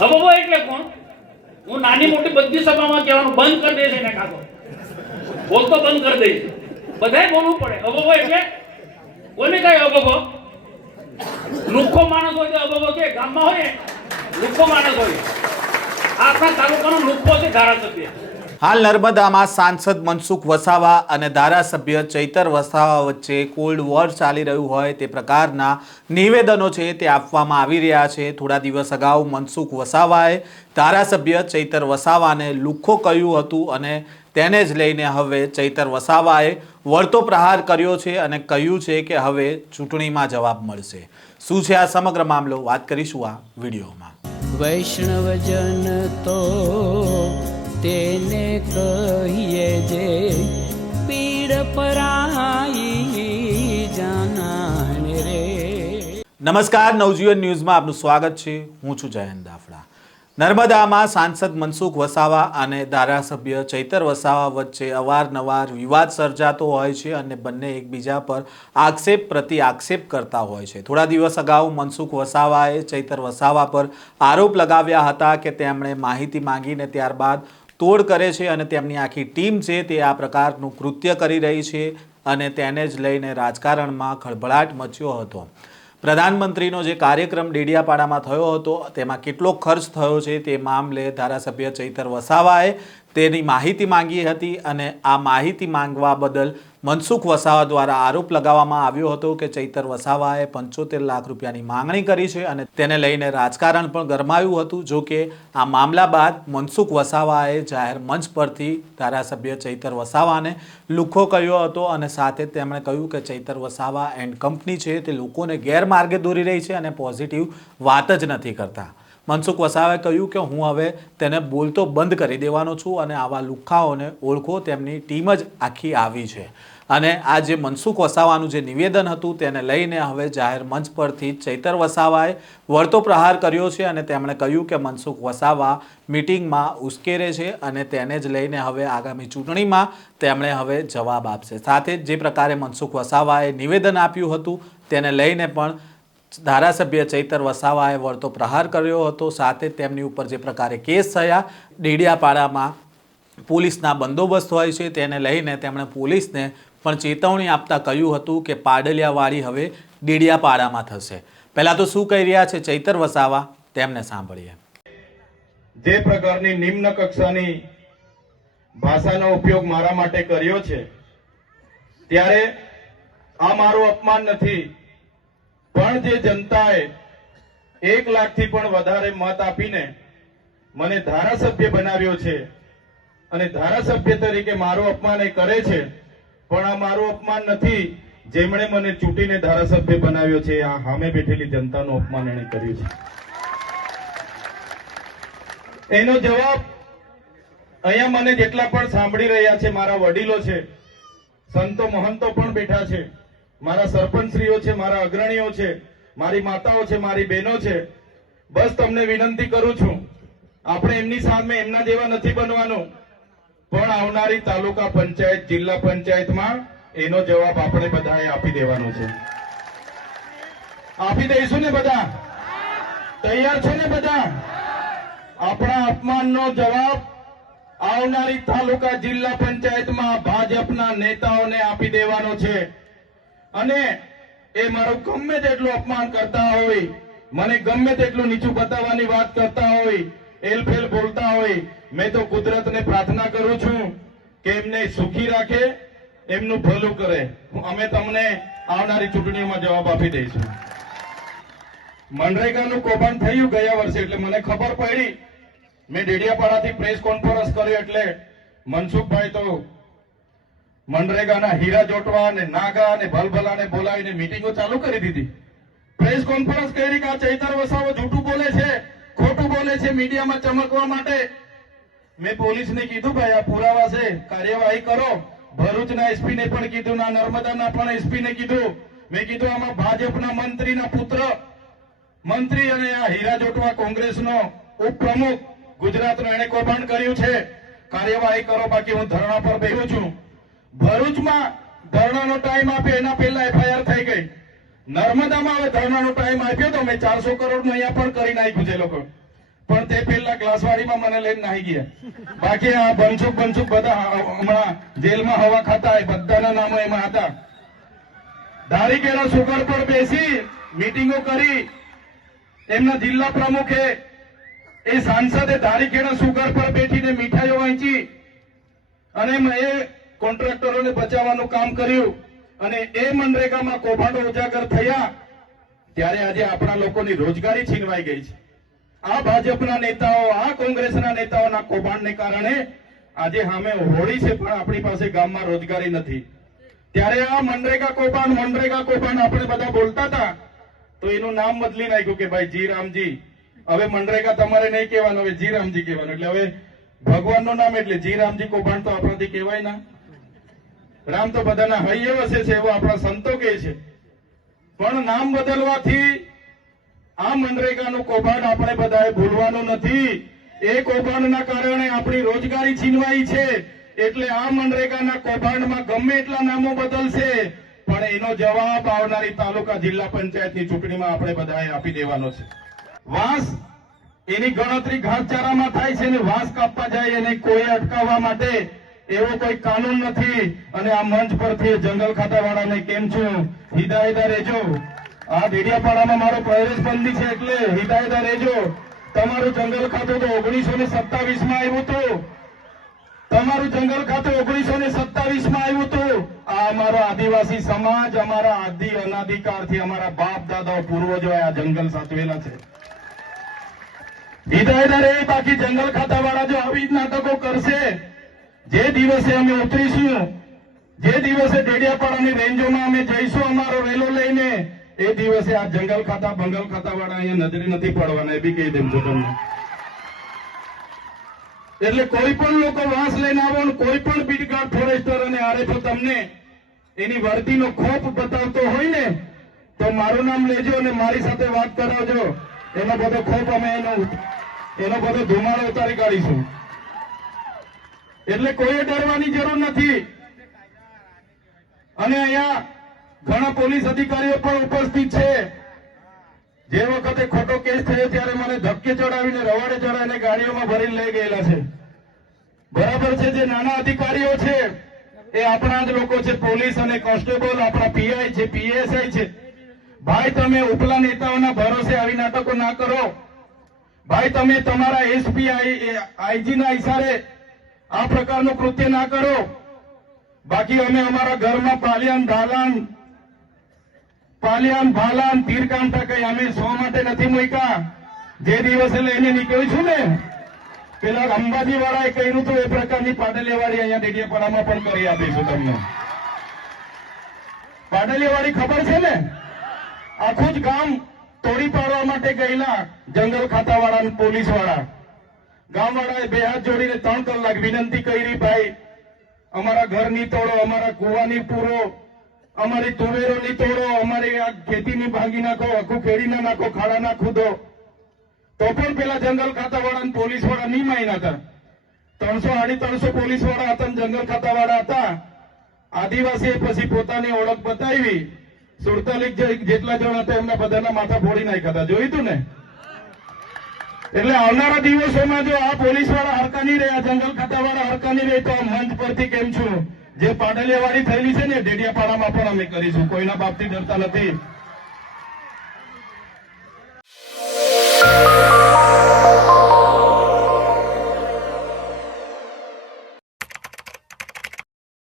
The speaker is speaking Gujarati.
અબબો એટલે કોણ? હું નાની મોટી બધી સભામાં કહેવાનું બંધ કરી દઈશ એને કાકો. બોલતો બંધ કરી દઈશ. બધાય બોલવું પડે. અબબો એટલે કોને કઈ અબબો? લુખ્ખો માણસ હોય તો અબબો કે ગામમાં હોય લુખ્ખો માણસ હોય. આખા તાલુકાનો લુખ્ખો છે ધારાસભ્ય. હાલ નર્મદામાં સાંસદ મનસુખ વસાવા અને ધારાસભ્ય ચૈતર વસાવા વચ્ચે કોલ્ડ વોર ચાલી રહ્યું હોય તે પ્રકારના નિવેદનો છે તે આપવામાં આવી રહ્યા છે. થોડા દિવસ અગાઉ મનસુખ વસાવાએ ધારાસભ્ય ચૈતર વસાવાને લુખ્ખો કહ્યું હતું અને તેને જ લઈને હવે ચૈતર વસાવાએ વળતો પ્રહાર કર્યો છે અને કહ્યું છે કે હવે ચૂંટણીમાં જવાબ મળશે. શું છે આ સમગ્ર મામલો, વાત કરીશું આ વિડીયોમાં. વૈષ્ણવજન તો તેને કહીએ જે પીડ પરાઈ જાનાને રે. નમસ્કાર, નવજીવન ન્યૂઝમાં આપનું સ્વાગત છે. હું છું જયંત દાફડા. નર્મદામાં સાંસદ મનસુખ વસાવા અને ધારાસભ્ય ચૈતર વસાવા વચ્ચે અવારનવાર વિવાદ સર્જાતો હોય છે અને બંને એકબીજા પર આક્ષેપ પ્રતિ આક્ષેપ કરતા હોય છે. થોડા દિવસ અગાઉ મનસુખ વસાવાએ ચૈતર વસાવા પર આરોપ લગાવ્યા હતા કે તેમણે માહિતી માંગીને ત્યારબાદ તોડ કરે છે અને તેમની આખી ટીમ છે તે આ પ્રકારનું કૃત્ય કરી રહી છે અને તેને જ લઈને રાજકારણમાં ખળભળાટ મચ્યો હતો. પ્રધાનમંત્રીનો જે કાર્યક્રમ ડેડિયાપાડામાં થયો હતો તેમાં કેટલો ખર્ચ થયો છે તે મામલે ધારાસભ્ય ચૈતર વસાવાએ તેની માહિતી માંગી હતી અને આ માહિતી માંગવા બદલ મનસુખ વસાવા દ્વારા આરોપ લગાવવામાં આવ્યો હતો કે ચૈતર વસાવાએ 75 લાખ રૂપિયાની માંગણી કરી છે અને તેને લઈને રાજકારણ પણ ગરમાયું હતું. જો કે આ મામલા બાદ મનસુખ વસાવાએ જાહેર મંચ પરથી ધારાસભ્ય ચૈતર વસાવાને લુખ્ખો કહ્યો હતો અને સાથે તેમણે કહ્યું કે ચૈતર વસાવા એન્ડ કંપની છે તે લોકોને ગેરમાર્ગે દોરી રહી છે અને પોઝિટિવ વાત જ નથી કરતા. મનસુખ વસાવાએ કહ્યું કે હું હવે તેને બોલતો બંધ કરી દેવાનો છું અને આવા લુખ્ખાઓને ઓળખો, તેમની ટીમ જ આખી આવી છે. અને આ જે મનસુખ વસાવાનું જે નિવેદન હતું તેને લઈને હવે જાહેર મંચ પરથી ચૈતર વસાવાએ વળતો પ્રહાર કર્યો છે અને તેમણે કહ્યું કે મનસુખ વસાવા મિટિંગમાં ઉશ્કેરે છે અને તેને જ લઈને હવે આગામી ચૂંટણીમાં તેમણે હવે જવાબ આપશે. સાથે જ જે પ્રકારે મનસુખ વસાવાએ નિવેદન આપ્યું હતું તેને લઈને પણ ધારાસભ્ય ચૈતર વસાવાએ વળતો પ્રહાર કર્યો હતો. સાથે તેમની ઉપર જે પ્રકારે કેસ થયા, ડેડિયાપાડામાં પોલીસના બંદોબસ્ત હોય છે તેને લઈને તેમણે પોલીસને પણ ચેતવણી આપતા કહ્યું હતું કે પાડલિયાવાળી હવે ડેડિયાપાડામાં થશે. પહેલા તો શું કહી રહ્યા છે ચૈતર વસાવા, તેમને સાંભળીએ. જે પ્રકારની નિમ્ન કક્ષાની ભાષાનો ઉપયોગ મારા માટે કર્યો છે ત્યારે આ મારું અપમાન નથી, પણ જે જનતાએ 1 લાખથી પણ વધારે મત આપીને મને ધારાસભ્ય બનાવ્યો છે અને ધારાસભ્ય તરીકે મારું અપમાન એ કરે છે, પણ આ મારું અપમાન નથી. જેમણે મને ચૂંટીને ધારાસભ્ય બનાવ્યો છે આ સામે બેઠેલી જનતાનું અપમાન એણે કર્યું છે. એનો જવાબ અહીંયા મને જેટલા પણ સાંભળી રહ્યા છે, મારા વડીલો છે, સંતો મહંતો પણ બેઠા છે, મારા સરપંચશ્રીઓ છે, મારા અગ્રણીઓ છે, મારી માતાઓ છે, મારી બહેનો છે, બસ તમને વિનંતી કરું છું, આપણે એમની સામે એમના જેવા નથી બનવાનું, પણ આવનારી તાલુકા પંચાયત, જિલ્લા પંચાયતમાં એનો જવાબ આપણે બધાએ આપી દેવાનો છે. આપી દઈશું ને બધા? તૈયાર છે ને બધા? આપણા અપમાનનો જવાબ આવનારી તાલુકા જિલ્લા પંચાયતમાં ભાજપના નેતાઓને આપી દેવાનો છે. અને એ મારું ગમે તેટલું અપમાન કરતા હોય, મને ગમે તેટલું નીચું બતાવવાની વાત કરતા હોય, એલફેલ બોલતા હોય, મેં તો કુદરતને પ્રાર્થના કરું છું કે એમને સુખી રાખે, એમનું ભલું કરે. અમે તમને આવનારી ચૂંટણીઓમાં જવાબ આપી દઈશું. મનરેગાનું કૌભાંડ થયું ગયા વર્ષે એટલે મને ખબર પડી. મેં ડેડિયાપાડાથી પ્રેસ કોન્ફરન્સ કર્યો એટલે મનસુખભાઈ તો મનરેગાના હીરા જોટવા અને નાગા અને ભલભલાને બોલાવીને મીટિંગો ચાલુ કરી દીધી. પ્રેસ કોન્ફરન્સ કરી કે આ ચૈતર વસાવો જૂઠું બોલે છે, ખોટું બોલે છે, મીડિયામાં ચમકવા માટે. મેં પોલીસને કીધું ભાઈ આ પુરાવા છે, કાર્યવાહી કરો. ભરૂચના એસપી ને પણ કીધું, ના નર્મદાના પણ એસપી ને કીધું. મેં કીધું આમાં ભાજપના મંત્રીના પુત્ર મંત્રી અને આ હીરા જોટવા કોંગ્રેસનો ઉપપ્રમુખ ગુજરાતનો એને કૌભાંડ કર્યું છે, કાર્યવાહી કરો, બાકી હું ધરણા પર બેહું છું. ભરૂચમાં ધરણાનો ટાઈમ આપ્યો એના પહેલા એફઆઈઆર થઈ ગઈ. નર્મદામાં હવે ધરણાનો ટાઈમ આપ્યો તો મેં 400 કરોડનું અહીંયા પણ કરી નાખ્યું છે લોકો. પણ તે પહેલા ગ્લાસવાડીમાં મને લઈને નાહી ગયા. બાકી આ બનસુખ બધા હમણાં જેલમાં હવા ખાતા એ બધાના નામો એમાં હતા. ધારીકેળા સુગર પર બેસી મીટિંગો કરી. એમના જિલ્લા પ્રમુખે એ સાંસદે ધારીકેળા સુગર પર બેઠીને મીઠાઈઓ વહેંચી અને એ કોન્ટ્રાક્ટરોને બચાવવાનું કામ કર્યું અને એ મનરેગામાં કૌભાંડો ઉજાગર થયા. ત્યારે આજે આપણા લોકોની રોજગારી છીનવાઈ ગઈ છે. આ ભાજપના નેતાઓ, આ કોંગ્રેસના નેતાઓના કૌભાંડને કારણે આજે સામે હોળી છે પણ આપણી પાસે ગામમાં રોજગારી નથી. ત્યારે આ મનરેગા કૌભાંડ આપણે બધા બોલતા હતા તો એનું નામ બદલી નાખ્યું કે ભાઈ જી રામજી. હવે મનરેગા તમારે નહીં કહેવાનું, હવે જી રામજી કહેવાનું. એટલે હવે ભગવાનનું નામ એટલે જી રામજી કૌભાંડ તો આપણાથી કહેવાય ના. રામ તો બધાના હૈયે વસે છે એવો આપણા સંતો કહે છે. પણ નામ બદલવાથી આ મનરેગાનું કૌભાંડ આપણે બધાએ ભૂલવાનું નથી. એ કૌભાંડના કારણે આપણી રોજગારી છીનવાઈ છે. એટલે આ મનરેગાના કૌભાંડમાં ગમે એટલા નામો બદલશે પણ એનો જવાબ આવનારી તાલુકા જિલ્લા પંચાયતની ચૂંટણીમાં આપણે બધાએ આપી દેવાનો છે. વાંસ એની ગણતરી ઘાસચારામાં થાય છે અને વાંસ કાપવા જાય એને કોઈ અટકાવવા માટે એવો કોઈ કાનૂન નથી. અને આ મંચ પરથી જંગલ ખાતાવાળાને કેમ છું હિદાયતા રહેજો. આ દેડિયાપાડામાં મારો પ્રવેશ બંધી છે એટલે હિદાયતા રહેજો. તમારું જંગલ ખાતું તો 1927 માં આવ્યું હતું. તમારું જંગલ ખાતું 1927 માં આવ્યું હતું. આ અમારો આદિવાસી સમાજ, અમારા આદિ અનાદિકાળથી અમારા બાપ દાદાઓ પૂર્વજોએ આ જંગલ સાચવેલા છે. હિદાયતા રહે. બાકી જંગલ ખાતાવાળા જો આવી જ નાટકો કરશે, જે દિવસે અમે ઉતરીશું, જે દિવસે ડેડિયાપાડાની રેન્જોમાં અમે જઈશું અમારો રેલો લઈને, એ દિવસે આ જંગલ ખાતા બંગલ ખાતાવાળા અહીંયા નજરે નથી પડવાના. એ બી કહી દેમ છું તમને. એટલે કોઈ પણ લોકો વાંસ લઈને આવો ને કોઈ પણ બીટગાર્ડ ફોરેસ્ટર અને આરએફઓ તમને એની વર્દીનો ખોફ બતાવતો હોય ને તો મારું નામ લેજો અને મારી સાથે વાત કરાવજો. એનો બધો ખોફ અમે એનો બધો ધુમાડો ઉતારી કાઢીશું. એટલે કોઈએ ડરવાની જરૂર નથી. અને અહીંયા ઘણા પોલીસ અધિકારીઓ પણ ઉપસ્થિત છે. જે વખતે ખોટો કેસ થયો ત્યારે મને ધક્કે ચડાવીને રવાડે ચડાવીને ગાડીઓમાં ભરીને લઈ ગયેલા છે. બરાબર છે. જે નાના અધિકારીઓ છે એ આપણા જ લોકો છે. પોલીસ અને કોન્સ્ટેબલ આપણા પીઆઈ છે, પીએસઆઈ છે. ભાઈ તમે ઉપલા નેતાઓના ભરોસે આવી નાટકો ના કરો. ભાઈ તમે તમારા એસપી આઈજી ના ઇશારે આ પ્રકારનું કૃત્ય ના કરો. બાકી અમે અમારા ઘરમાં પાલિયાન ભાલાન તીરકાંઠા કઈ અમે સો માટે નથી મૂક્યા. જે દિવસે લઈને નીકળ્યું છું ને પેલા અંબાજી વાળાએ કહ્યું હતું એ પ્રકારની પાડલિયાવાડી અહીંયા ડેડિયાપાડામાં પણ કરી આપીશું તમને. પાડલિયાવાડી ખબર છે ને? આખું જ ગામ તોડી પાડવા માટે ગયેલા જંગલ ખાતાવાળા અને પોલીસ વાળા. ગામવાળાએ બે હાથ જોડીને 3 કલાક વિનંતી કરી, ભાઈ અમારા ઘરની તોડો, અમારા કુવાની પૂરો, અમારી તુવેરોની તોડો, અમારી આ ખેતીની ભાંગી નાખો, આખું ખેડી ના નાખો, ખાડા ના ખોદો. તો પણ પેલા જંગલ ખાતાવાળા અને પોલીસ વાળા નહીં માન્યા હતા. 300-350 પોલીસ વાળા હતા, જંગલ ખાતાવાળા હતા. આદિવાસીએ પછી પોતાની ઓળખ બતાવી. 47 જેટલા જણ હતા એમના બધાના માથા ફોડી નાખ્યા હતા. જોયું તું ને? એટલે આવનારા દિવસોમાં જો આ પોલીસ વાળા હરકા નહીં રહે, આ જંગલ ખાતાવાળા હરકા નહીં રહે તો આ મંચ પરથી કેમ છું જે પાડલિયાવાડી થયેલી છે ને ડેડિયાપાડામાં પણ અમે કરીશું. કોઈના બાપથી ડરતા નથી.